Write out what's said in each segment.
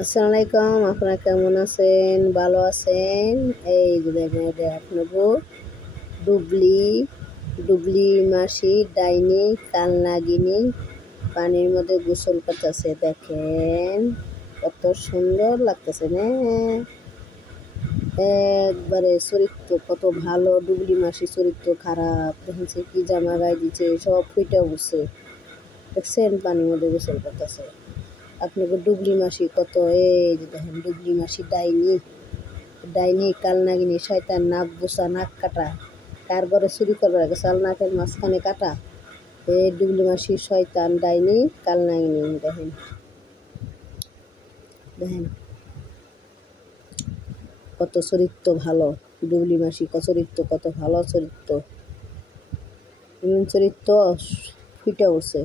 আসসালামু আলাইকুম, আপনারা কেমন আছেন? ভালো আছেন? এই যে দেখেন, এটা আপনাকে ডুবলি মাসি ডাইনি কালনাগিনী পানির মধ্যে গোসল করতেছে। দেখেন কত সুন্দর লাগতেছে না? একবারে চরিত্র কত ভালো। ডুবলি মাসি চরিত্র খারাপ, দেখেন সে কি জামা গায়ে দিচ্ছে, সব ফুইটা উঠছে। দেখছেন পানির মধ্যে গোসল করতেছে। আপনাকে ডুবলি মাসি কত, এই যে দেখেন ডুবলি মাসি ডাইনি কালনাগিনী শয়তান, নাক বোসা, নাক কাটা, কার ঘরে চুরি করবার আগে চাল নাকের মাঝখানে কাটা। এই ডুবলি মাসি শয়তান, ডাইনি কালনাগিনী। দেখেন দেখেন কত চরিত্র ভালো। ডুবলি মাসি কত ভালো চরিত্র, এমন চরিত্র ফুটে উঠছে।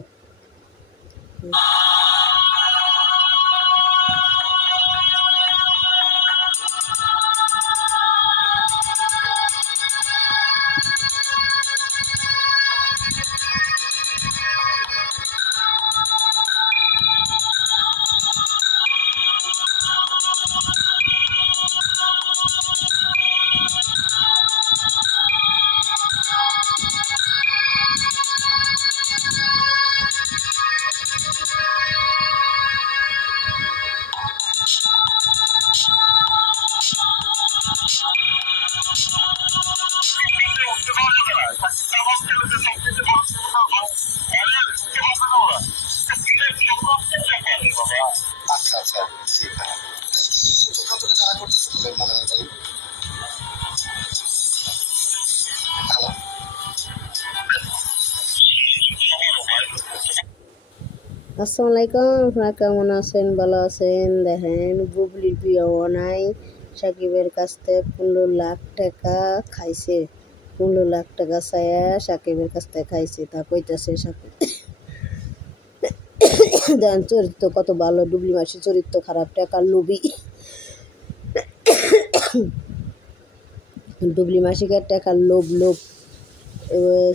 আসসালামু আলাইকুম, আপনারা কেমন আছেন? ভালো আছেন? দেখেন বুবলির বিয়ে নাই, সাকিবের কাছ থেকে 15 লাখ টাকা খাইছে। 15 লাখ টাকা চাইয়া সাকিবের কাছ থেকে খাইছে। তা কইতাছে সাকিব দেখেন চরিত্র কত ভালো। ডুবলি মাসির চরিত্র খারাপ, টাকার লোভী। ডুবলি মাসিকে টাকার লোভ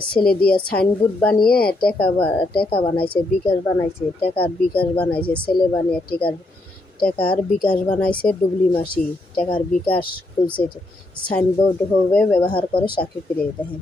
ছেলে দিয়ে সাইনবোর্ড বানিয়ে টাকা বানাইছে, বিকাশ বানাইছে, টাকার বিকাশ বানাইছে, ছেলে বানিয়ে টাকার বিকাশ বানাইছে। ডুবলি মাসি টাকার বিকাশ খুলছে, সাইনবোর্ড হবে ব্যবহার করে সাকিবের। দেখেন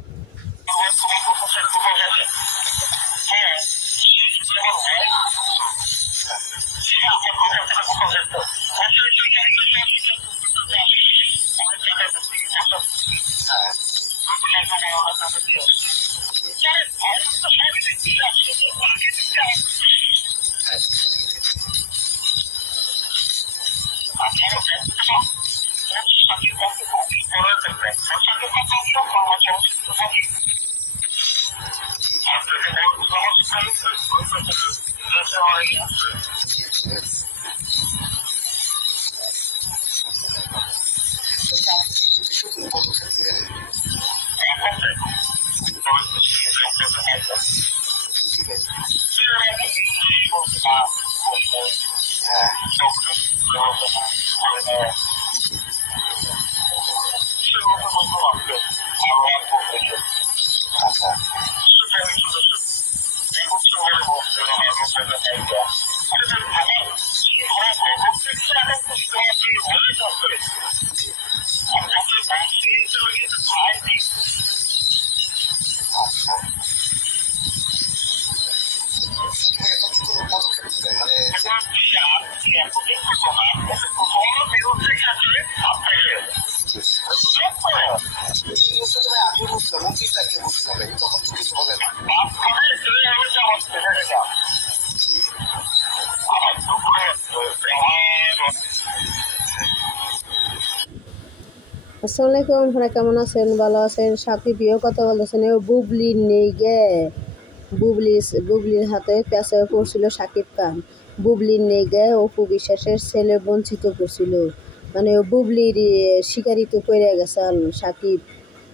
আসসালামু আলাইকুম, আপনারা কেমন আছেন? ভালো আছেন? সাকিব বিয়ের কথা বলতেছেন। বুবলির নেই গে, বুবলির হাতে পেঁচা পড়ছিল সাকিব খান। বুবলির নেই গে অপু বিশ্বাসের ছেলে বঞ্চিত করছিল, মানে বুবলির শিকারিত পড়ে গেছে সাকিব।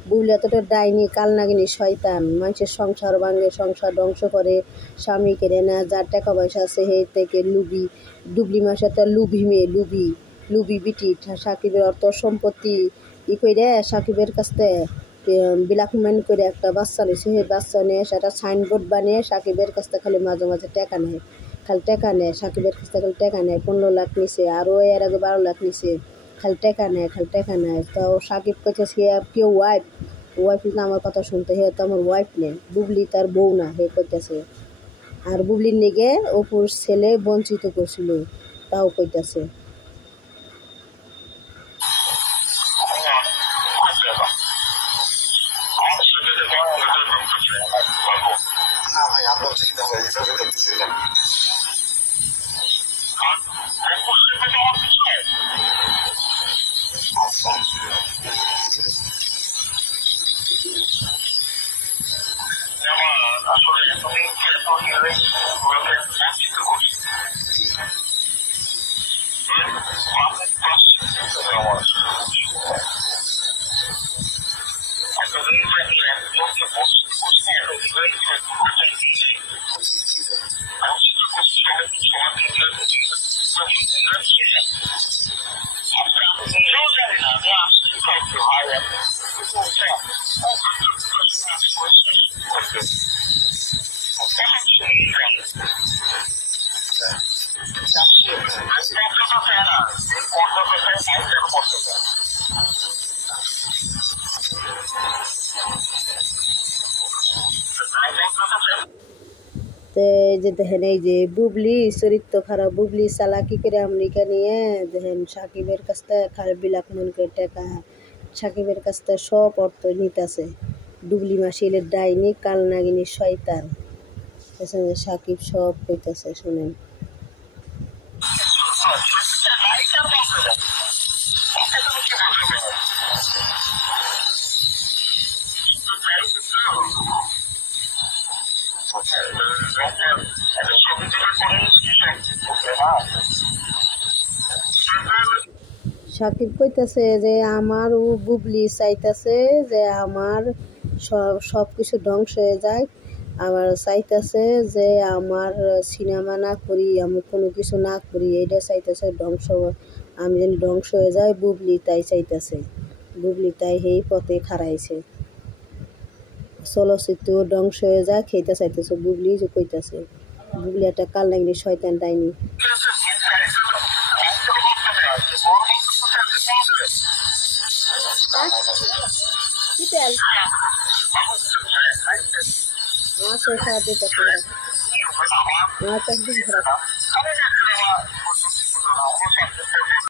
বুবলি এতটা ডাইনি কালনাগিনী শয়তান, মানুষের সংসার ভাঙে, সংসার ধ্বংস করে, স্বামী কেড়ে না, যার টাকা পয়সা আছে সেই থেকে লুবি। ডুবলি মাসে একটা লুবি মেয়ে, লুবি বিটি। সাকিবের অর্থ সম্পত্তি কইরে সাকিবের কাছ থেকে ব্ল্যাকমেল করে একটা বাচ্চা নিয়েছে, সেই বাচ্চা নিয়ে সেটা সাইনবোর্ড বানিয়ে সাকিবের কাছ থেকে খালি মাঝে মাঝে টাকা নেয়, খালি টাকা নেয় সাকিবের কাছ থেকে, খালি টাকা নেয়। 15 লাখ নিছে, আরও এর আগে 12 লাখ নিছে, খালি টাকা নেয়, খালি টাকা নেয়। তো সাকিব কইতেছে কেউ ওয়াইফ কিন্তু আমার কথা শুনতে, হে তো আমার ওয়াইফ নেই, বুবলি তার বউ না, হে কইতেছে। আর বুবলির নেগে অপুর ছেলে বঞ্চিত করছিল, তাও কইতেছে। তো এই যে দেখেন, এই যে বুবলি চরিত্র খারাপ, বুবলি চালাকি করে আমেরিকা নিয়ে দেখেন সাকিবের কাছ থেকে খালি ব্ল্যাকমেল করে টাকা, সাকিবের কাছ থেকে সব অর্থ নিতেছে। ডুবলি মাসিলের ডাইনি, কালনাগিনী, শয়তান, সাকিব সব কইতেছে, শুনেন। সাকিব কইতেছে যে আমার ও বুবলি চাইতেছে যে আমার সব কিছু ধ্বংস হয়ে যায়, আবার চাইতেছে যে আমার সিনেমা না করি, আমি কোনো কিছু না করি, এইটা চাইতেছে ধ্বংস, আমি যেন ধ্বংস হয়ে যায়, বুবলি তাই চাইতেছে, বুবলি তাই এই পথে খাড়াইছে, চলচ্চিত্র ধ্বংস হয়ে যায় খেতে চাইতেছে, বুবলি যে কইতেছে। বুবলি একটা কালনাগিনী, শয়তান, ডাইনি। আচ্ছা,